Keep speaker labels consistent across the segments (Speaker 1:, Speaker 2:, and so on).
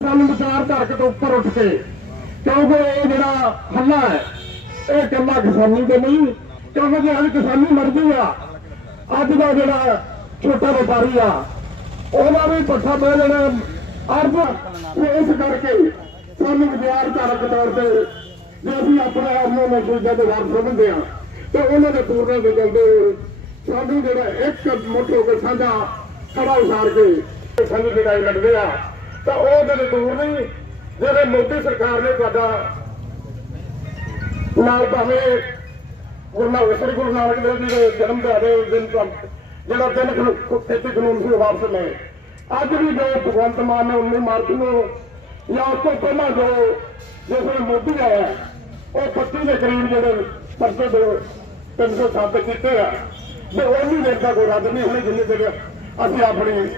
Speaker 1: ਸਾਨੂੰ ਵਿਚਾਰ ਧਰਕ ਤੋਂ ਉੱਪਰ ਉੱਠ ਕੇ, ਕਿਉਂਕਿ ਇਹ ਜਿਹੜਾ ਹੱਲਾ ਹੈ, ਇਹ ਇਕੱਲਾ ਕਿਸਾਨੀ ਦੇ ਨਹੀਂ, ਕਿਉਂਕਿ ਜੇ ਅੱਜ ਕਿਸਾਨੀ ਮਰਦੀ ਆ, ਅੱਜ ਦਾ ਜਿਹੜਾ ਛੋਟਾ ਵਪਾਰੀ ਆ, ਉਹਦਾ ਵੀ ਪੱਠਾ ਪੈ ਜਾਣਾ ਅਰਬ। ਇਸ ਕਰਕੇ ਸਾਨੂੰ ਵਿਚਾਰ ਧਰਕ ਤੌਰ ਤੇ ਜੇ ਅਸੀਂ ਆਪਣੇ ਆਪ ਨੂੰ ਮਸੂਜਾ ਦੇ ਵਾਰ ਸਮਝਦੇ ਆ ਤੇ ਉਹਨਾਂ ਦੇ ਪੂਰਨੇ ਦੇ ਚੱਲਦੇ ਸਾਨੂੰ ਜਿਹੜਾ ਇੱਕ ਮੁੱਠ ਹੋ ਕੇ ਸਾਂਝਾ ਖੜਾ ਉਸਾਰ ਕੇ ਸਾਨੂੰ ਲੜਾਈ ਲੜਦੇ ਆ। ਤਾਂ ਉਹ ਦਿਨ ਦੂਰ ਨਹੀਂ ਜਿਹੜੇ ਮੋਦੀ ਸਰਕਾਰ ਨੇ ਤੁਹਾਡਾ ਨਾਲ ਭਾਵੇਂ ਗੁਰੂ ਨਾਨਕ ਸ੍ਰੀ ਗੁਰੂ ਨਾਨਕ ਦੇਵ ਜੀ ਦੇ ਜਨਮ ਦਿਹਾੜੇ ਦਿਨ ਜਿਹੜਾ ਦਿਨ ਖੇਤੀ ਕਾਨੂੰਨ ਸੀ ਉਹ ਵਾਪਸ ਲਏ। ਅੱਜ ਵੀ ਜੋ ਭਗਵੰਤ ਮਾਨ ਨੇ 19 ਮਾਰਚ ਨੂੰ ਜਾਂ ਉਸ ਤੋਂ ਪਹਿਲਾਂ ਜੋ ਜਿਸ ਵੇਲੇ ਮੋਦੀ ਆਇਆ, ਉਹ 25 ਦੇ ਕਰੀਬ ਜਿਹੜੇ ਪਰਚੇ ਦੇ 307 ਕੀਤੇ ਆ, ਤੇ ਉਹ ਨਹੀਂ ਦੇਖਦਾ ਕੋਈ ਰੱਦ ਨਹੀਂ ਹੋਣੀ ਜਿੰਨੇ ਦੇਰ ਅਸੀਂ ਆਪਣੀ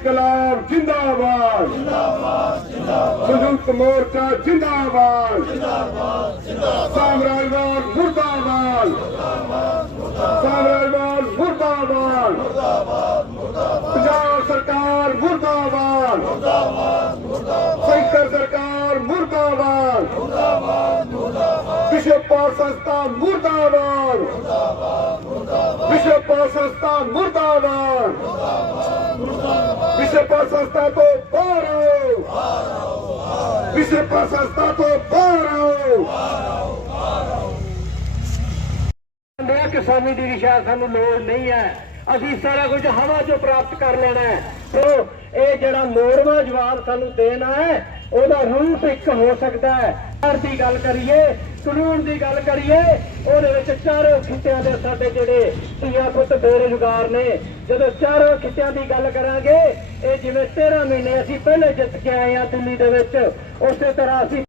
Speaker 1: ਇਨਕਲਾਬ ਜਿੰਦਾਬਾਦ। ਜਿੰਦਾਬਾਦ ਜਿੰਦਾਬਾਦ ਸੰਯੁਕਤ ਮੋਰਚਾ ਜਿੰਦਾਬਾਦ। ਜਿੰਦਾਬਾਦ ਜਿੰਦਾਬਾਦ ਸਾਮਰਾਜਵਾਦ ਮੁਰਦਾਬਾਦ। ਸਾਮਰਾਜਵਾਦ ਮੁਰਦਾਬਾਦ। ਪੰਜਾਬ ਸਰਕਾਰ ਮੁਰਦਾਬਾਦ ਮੁਰਦਾਬਾਦ ਸੈਂਟਰ ਸਰਕਾਰ ਮੁਰਦਾਬਾਦ ਮੁਰਦਾਬਾਦ ਵਿਸ਼ਵ ਪੌਰ ਸੰਸਥਾ ਮੁਰਦਾਬਾਦ। ਵਿਸ਼ਵ ਪੌਰ ਸੰਸਥਾ ਮੁਰਦਾਬਾਦ। ਵਿਸ਼ਵ ਪੌਰ ਸੰਸਥਾ ਤੋਂ ਬਾਹਰ ਆਓ। ਵਿਸ਼ਵ ਪੌਰ ਸੰਸਥਾ ਤੋਂ ਬਾਹਰ ਆਓ।
Speaker 2: ਮੇਰਾ ਕਿਸਾਨੀ ਦੀ ਦਿਸ਼ਾ ਸਾਨੂੰ ਲੋੜ ਨਹੀਂ ਹੈ। ਅਸੀਂ ਸਾਰਾ ਕੁਝ ਹਵਾ ਚੋਂ ਪ੍ਰਾਪਤ ਕਰ ਲੈਣਾ ਹੈ। ਸੋ ਇਹ ਜਿਹੜਾ ਮੋੜਵਾ ਜਵਾਬ ਸਾਨੂੰ ਦੇਣਾ ਹੈ ਉਹਦਾ ਰੂਪ ਇੱਕ ਹੋ ਸਕਦਾ ਹੈ। ਹਰ ਦੀ ਗੱਲ ਕਰੀਏ, ਕਾਨੂੰਨ ਦੀ ਗੱਲ ਕਰੀਏ, ਉਹਦੇ ਵਿੱਚ ਚਾਰੋਂ ਖਿੱਤਿਆਂ ਦੇ ਸਾਡੇ ਜਿਹੜੇ ਧੀਆ ਪੁੱਤ ਬੇਰੁਜ਼ਗਾਰ ਨੇ, ਜਦੋਂ ਚਾਰੋਂ ਖਿੱਤਿਆਂ ਦੀ ਗੱਲ ਕਰਾਂਗੇ, ਇਹ ਜਿਵੇਂ 13 ਮਹੀਨੇ ਅਸੀਂ ਪਹਿਲੇ ਜਿੱਤ ਕੇ ਆਏ ਆ ਦਿੱਲੀ ਦੇ ਵਿੱਚ, ਉਸੇ ਤਰ੍ਹਾਂ ਅਸੀਂ